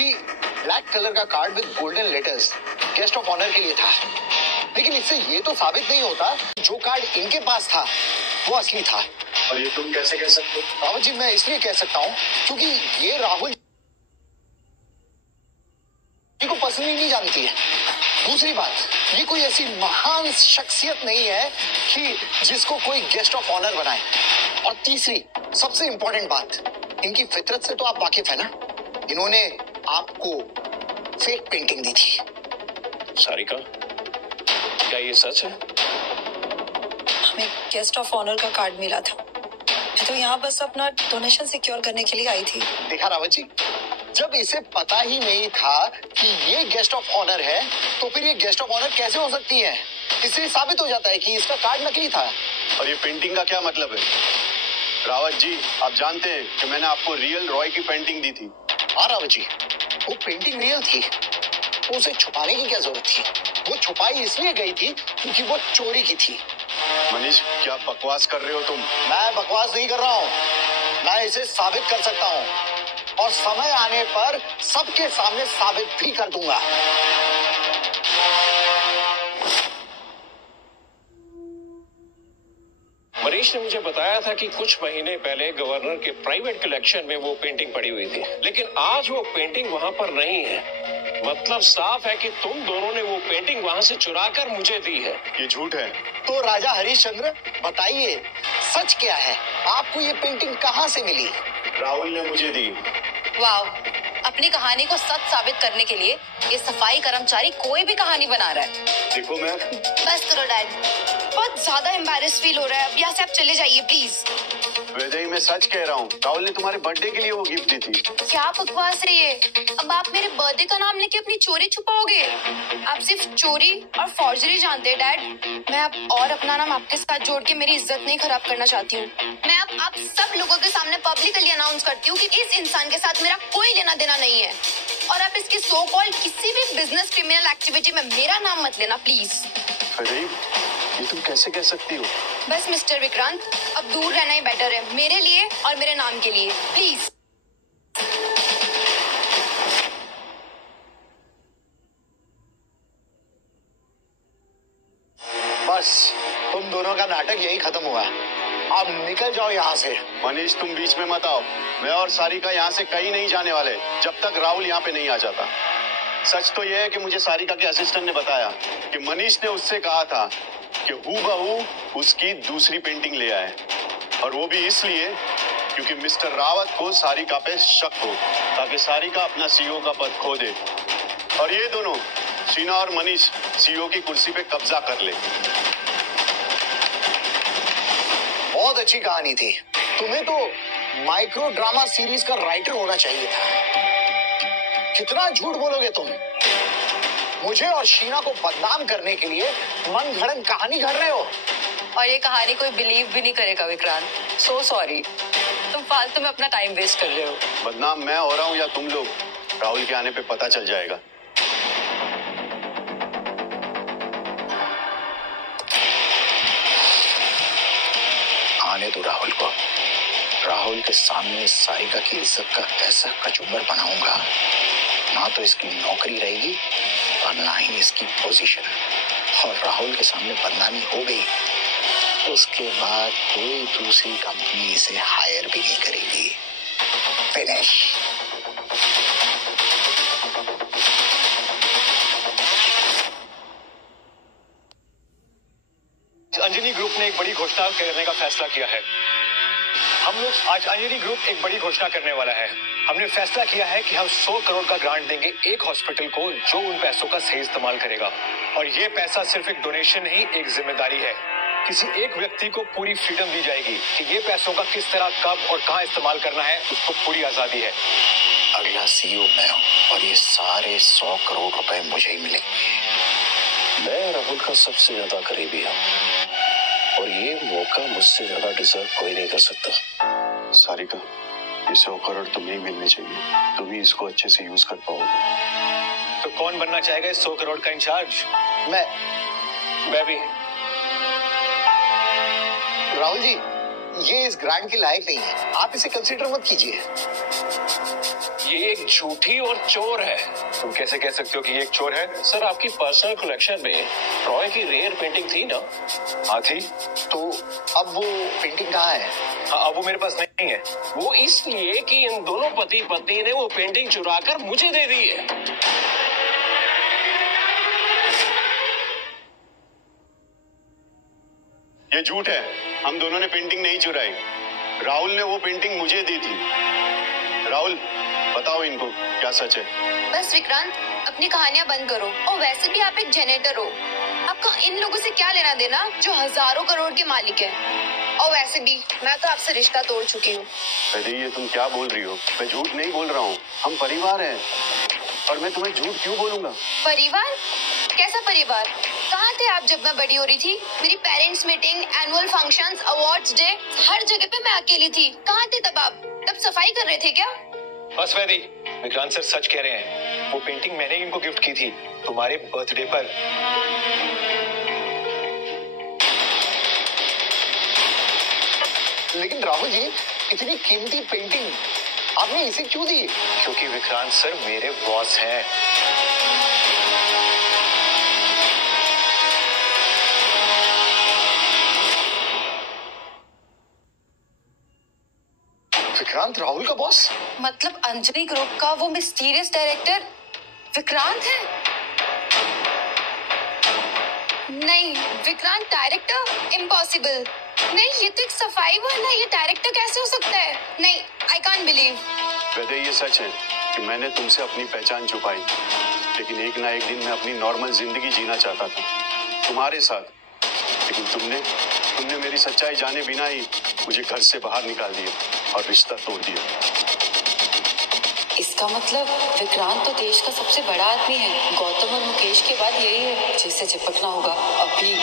कि black colour का card with golden letters guest of honour के लिए था, लेकिन इससे ये तो साबित नहीं होता जो कार्ड इनके पास था वो असली था। और ये तुम कैसे कह सकते हो? रावत जी, मैं इसलिए कह सकता हूँ क्योंकि ये राहुल जी को पर्सनली नहीं जानती है। दूसरी बात, ये कोई ऐसी महान शख्सियत नहीं है कि जिसको कोई गेस्ट ऑफ ऑनर बनाए। और तीसरी सबसे इंपॉर्टेंट बात, इनकी फितरत से तो आप वाकिफ है ना। इन्होंने आपको फेक पेंटिंग दी थी। सारिका, क्या ये सच है? हमें गेस्ट ऑफ ऑनर का कार्ड मिला था। मैं तो यहाँ बस अपना डोनेशन सिक्योर करने के लिए आई थी। देखा रावत जी, जब इसे पता ही नहीं था कि ये गेस्ट ऑफ ऑनर है तो फिर ये गेस्ट ऑफ ऑनर कैसे हो सकती है? इससे साबित हो जाता है कि इसका कार्ड नकली था। और ये पेंटिंग का क्या मतलब है? रावत जी, आप जानते हैं कि मैंने आपको रियल रॉय की पेंटिंग दी थी। हाँ रावत जी, वो पेंटिंग रियल थी, तो उसे छुपाने की क्या जरूरत थी? वो छुपाई इसलिए गई थी क्योंकि वो चोरी की थी। मनीष, क्या बकवास कर रहे हो तुम? मैं बकवास नहीं कर रहा हूँ, मैं इसे साबित कर सकता हूँ और समय आने पर सबके सामने साबित भी कर दूंगा। मनीष ने मुझे बताया था कि कुछ महीने पहले गवर्नर के प्राइवेट कलेक्शन में वो पेंटिंग पड़ी हुई थी, लेकिन आज वो पेंटिंग वहाँ पर नहीं है। मतलब साफ है कि तुम दोनों ने वो पेंटिंग वहाँ से चुराकर मुझे दी है। ये झूठ है। तो राजा हरिश्चंद्र, बताइए सच क्या है? आपको ये पेंटिंग कहाँ से मिली? राहुल ने मुझे दी। वाओ, अपनी कहानी को सच साबित करने के लिए ये सफाई कर्मचारी कोई भी कहानी बना रहा है। देखो मैं। बस करो डैड, बहुत ज्यादा एम्बैरेस फील हो रहा है। अब यहाँ से आप चले जाइए प्लीज। वैसे मैं सच कह रहा हूँ, राहुल ने तुम्हारे बर्थडे के लिए वो गिफ्ट दी थी। क्या बकवास है ये? अब आप मेरे बर्थडे का नाम लेके अपनी चोरी छुपाओगे? आप सिर्फ चोरी और फॉर्जरी जानते हैं डैड। मैं अब और अपना नाम आपके साथ जोड़ के मेरी इज्जत नहीं खराब करना चाहती हूँ। मैं अब आप सब लोगों के सामने पब्लिकली अनाउंस करती हूँ कि इस इंसान के साथ मेरा कोई लेना देना नहीं है और आप इसकी सो कॉल्ड किसी भी बिजनेस क्रिमिनल एक्टिविटी में मेरा नाम मत लेना प्लीज। अरे ये तुम कैसे कह सकती हो? बस मिस्टर विक्रांत, अब दूर रहना ही बेटर है मेरे लिए और मेरे नाम के लिए, प्लीज। बस तुम दोनों का नाटक यही खत्म हुआ। अब निकल जाओ यहाँ से। मनीष, तुम बीच में मत आओ। मैं और सारिका यहाँ से कहीं नहीं जाने वाले जब तक राहुल यहाँ पे नहीं आ जाता। सच तो यह है कि मुझे सारिका के असिस्टेंट ने बताया कि मनीष ने उससे कहा था कि हूबहू उसकी दूसरी पेंटिंग ले आए, और वो भी इसलिए क्योंकि मिस्टर रावत को सारिका पे शक हो, ताकि सारिका अपना सीईओ का पद खो दे और ये दोनों शीना और मनीष सीईओ की कुर्सी पे कब्जा कर ले। बहुत अच्छी कहानी थी। तुम्हें तो माइक्रो ड्रामा सीरीज का राइटर होना चाहिए था। कितना झूठ बोलोगे तुम? मुझे और शीना को बदनाम करने के लिए मन घड़न कहानी घड़ रहे हो। और ये कहानी कोई बिलीव भी नहीं करेगा विक्रांत। सो सॉरी, तुम फालतू में अपना टाइम वेस्ट कर रहे हो। बदनाम मैं हो रहा हूँ या तुम लोग? राहुल के आने पे पता चल जाएगा। आने दो राहुल को। राहुल के सामने सारिका की इज्जत का ऐसा कचूमर बनाऊंगा, ना तो इसकी नौकरी रहेगी और ना ही इसकी पोजीशन। और राहुल के सामने बदनामी हो गई तो उसके बाद कोई दूसरी कंपनी इसे हायर भी नहीं करेगी। फिनिश। अंजनी ग्रुप ने एक बड़ी घोषणा करने का फैसला किया है। हम लोग आज अंजनी ग्रुप एक बड़ी घोषणा करने वाला है। हमने फैसला किया है कि हम 100 करोड़ का ग्रांट देंगे एक हॉस्पिटल को जो उन पैसों का सही इस्तेमाल करेगा। और ये पैसा सिर्फ एक डोनेशन नहीं, एक जिम्मेदारी है। किसी एक व्यक्ति को पूरी फ्रीडम दी जाएगी कि ये पैसों का किस तरह, कब और कहां इस्तेमाल करना है, उसको पूरी आजादी है। अगला सीईओ मैं हूं और ये सारे 100 करोड़ रुपए मुझे ही मिलेंगे। मैं राहुल का सबसे ज्यादा करीबी हूँ और ये मौका मुझसे ज्यादा डिजर्व कोई नहीं कर सकता। सारिका, ये 100 करोड़ तुम्हें ही मिलने चाहिए। तुम ही इसको अच्छे से यूज कर पाओगे। तो कौन बनना चाहेगा इस 100 करोड़ का इंचार्ज? मैं भी। राहुल जी, ये इस ग्रांट के लायक नहीं है, आप इसे कंसीडर मत कीजिए। ये एक झूठी और चोर है। तुम कैसे कह सकते हो कि ये एक चोर है? सर, आपकी पर्सनल कलेक्शन में रॉय की रेयर पेंटिंग थी ना? हाँ थी। तो अब वो पेंटिंग कहाँ है? हाँ, अब वो मेरे पास नहीं है। वो इसलिए कि इन दोनों पति पत्नी ने वो पेंटिंग चुराकर मुझे दे दी है। ये झूठ है, हम दोनों ने पेंटिंग नहीं चुराई। राहुल ने वो पेंटिंग मुझे दी थी। राहुल, बताओ इनको क्या सच है? बस विक्रांत, अपनी कहानियां बंद करो। और वैसे भी आप एक जेनेटर हो, आपका इन लोगों से क्या लेना देना जो हजारों करोड़ के मालिक हैं। और वैसे भी मैं तो आपसे रिश्ता तोड़ चुकी हूँ। अरे ये तुम क्या बोल रही हो? मैं झूठ नहीं बोल रहा हूँ, हम परिवार हैं। और मैं तुम्हें झूठ क्यों बोलूंगा? परिवार? कैसा परिवार? कहाँ थे आप जब मैं बड़ी हो रही थी? मेरी parents meeting, annual functions, awards day, हर जगह पे मैं अकेली थी। कहाँ थे तब आप? तब सफाई कर रहे थे क्या? बस वैदी, विक्रांत सर सच कह रहे हैं। वो पेंटिंग मैंने इनको गिफ्ट की थी तुम्हारे बर्थडे पर। लेकिन राहुल जी, इतनी कीमती पेंटिंग आपने इसे क्यों दी? क्योंकि विक्रांत सर मेरे बॉस हैं। विक्रांत राहुल का बॉस? मतलब अंजलि ग्रुप का वो मिस्टीरियस डायरेक्टर विक्रांत है? नहीं, विक्रांत डायरेक्टर? इम्पॉसिबल। नहीं, ये तो एक सफाई वाला है, ये डायरेक्टर कैसे हो सकता है? नहीं, आई कांट बिलीव। वैसे ये सच है कि मैंने तुमसे अपनी पहचान छुपाई, लेकिन एक ना एक दिन मैं अपनी नॉर्मल जिंदगी जीना चाहता था तुम्हारे साथ। लेकिन तुमने मेरी सच्चाई जाने बिना ही मुझे घर से बाहर निकाल दिया और रिश्ता तोड़ दिया। इसका मतलब विक्रांत तो देश का सबसे बड़ा आदमी है। गौतम और मुकेश के बाद यही है जिससे चिपकना होगा अभी।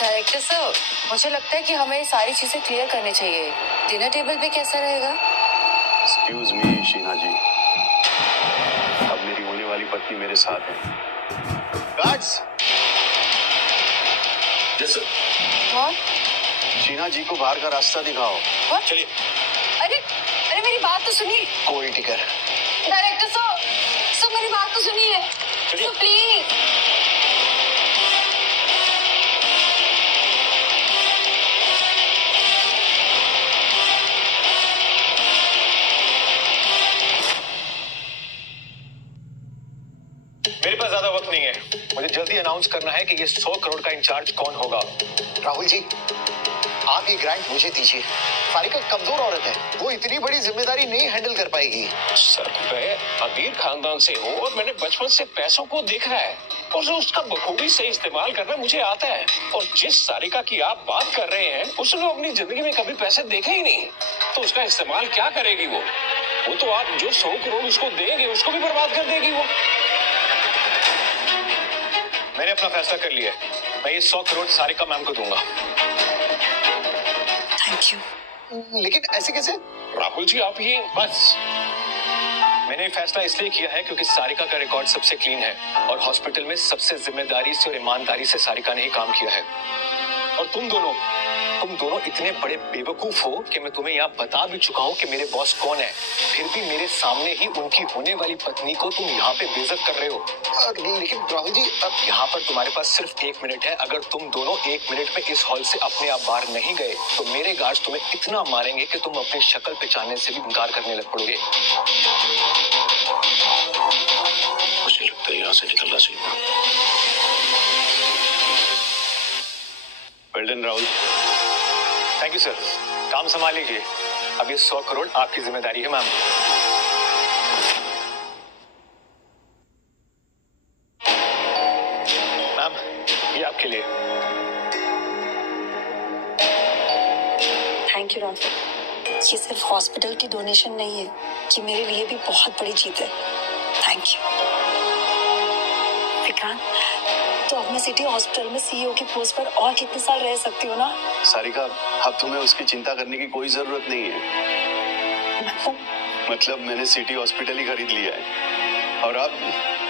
डायरेक्टर सर, मुझे लगता है कि हमें सारी चीजें क्लियर करनी चाहिए। डिनर टेबल पे कैसा रहेगा? एक्सक्यूज मी शीना जी, अब मेरी होने वाली पत्नी मेरे साथ है। गार्ड्स! What? शीना जी को बाहर का रास्ता दिखाओ। What? चलिए। अरे मेरी बात तो सुनिए। कोई टिकर। डायरेक्टर सर मेरी बात तो सुनिए। चलिए। प्लीज। मेरे पास ज्यादा वक्त नहीं है, मुझे जल्दी अनाउंस करना है कि ये 100 करोड़ का इंचार्ज कौन होगा। राहुल जी, आप ये ग्रांट मुझे दीजिए। सारिका कमजोर औरत है, वो इतनी बड़ी जिम्मेदारी नहीं हैंडल कर पाएगी। सर, मैं अमीर खानदान से हूँ और मैंने बचपन से पैसों को देखा है और जो उसका बखूबी से इस्तेमाल करना मुझे आता है। और जिस सारिका की आप बात कर रहे हैं, उसने अपनी जिंदगी में कभी पैसे देखे ही नहीं, तो उसका इस्तेमाल क्या करेगी वो तो आप जो 100 करोड़ उसको देंगे उसको भी बर्बाद कर देगी वो। मैंने अपना फैसला कर लिया है, मैं ये 100 करोड़ सारिका मैम को दूंगा। Thank you. लेकिन ऐसे कैसे? राहुल जी, आप ये बस, मैंने ये फैसला इसलिए किया है क्योंकि सारिका का रिकॉर्ड सबसे क्लीन है और हॉस्पिटल में सबसे जिम्मेदारी से और ईमानदारी से सारिका ने ही काम किया है। और तुम दोनों इतने बड़े बेवकूफ हो कि मैं तुम्हें यहाँ बता भी चुका हूँ कि मेरे बॉस कौन है, फिर भी मेरे सामने ही उनकी होने वाली पत्नी को तुम यहाँ पे बेइज्जत कर रहे हो। लेकिन राहुल जी, अब यहाँ पर तुम्हारे पास सिर्फ 1 मिनट है। अगर तुम दोनों 1 मिनट में इस हॉल से अपने आप बाहर नहीं गए तो मेरे गार्ड्स तुम्हें इतना मारेंगे कि तुम अपनी शक्ल पहचानने से भी इनकार करने लग पड़ोगे। मुझे लगता है यहाँ से निकलना चाहिए। Well done Rahul. Thank you sir, काम संभाल लीजिए। अब ये 100 करोड़ आपकी जिम्मेदारी है मैम। मैम, ये आपके लिए। Thank you Rahul. ये सिर्फ हॉस्पिटल की डोनेशन नहीं है, ये मेरे लिए भी बहुत बड़ी जीत है। Thank you. विक्रांत, तो अब मैं सिटी हॉस्पिटल में सीईओ की पोस्ट पर और कितने साल रह सकती हूँ ना? सारिका, अब तुम्हें उसकी चिंता करने की कोई जरूरत नहीं है। मतलब मैंने सिटी हॉस्पिटल ही खरीद लिया है और अब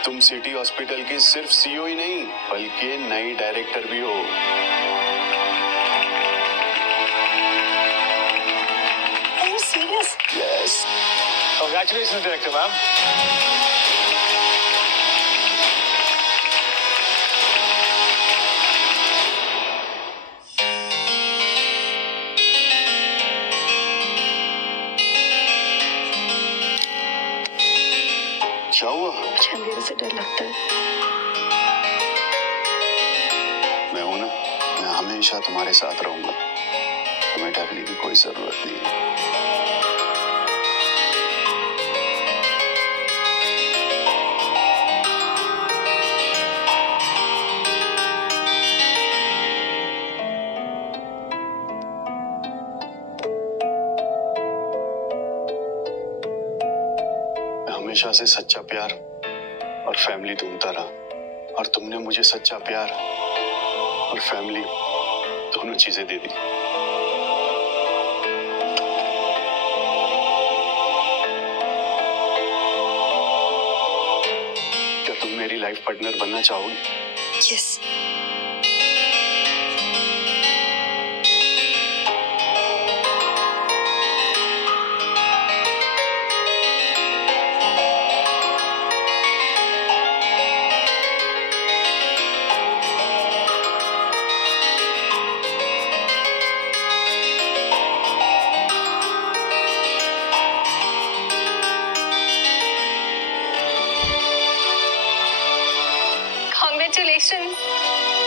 तुम सिटी हॉस्पिटल की सिर्फ सीईओ ही नहीं बल्कि नई डायरेक्टर भी हो। Congratulation director ma'am. क्या हुआ? मुझे अंधेरे से डर लगता है। मैं हूं ना, मैं हमेशा तुम्हारे साथ रहूंगा। तुम्हें डरने की कोई जरूरत नहीं है। हमेशा से सच्चा प्यार और फैमिली ढूंढता रहा, और तुमने मुझे सच्चा प्यार और फैमिली दोनों चीजें दे दी। क्या तुम मेरी लाइफ पार्टनर बनना चाहोगी? यस। Congratulations.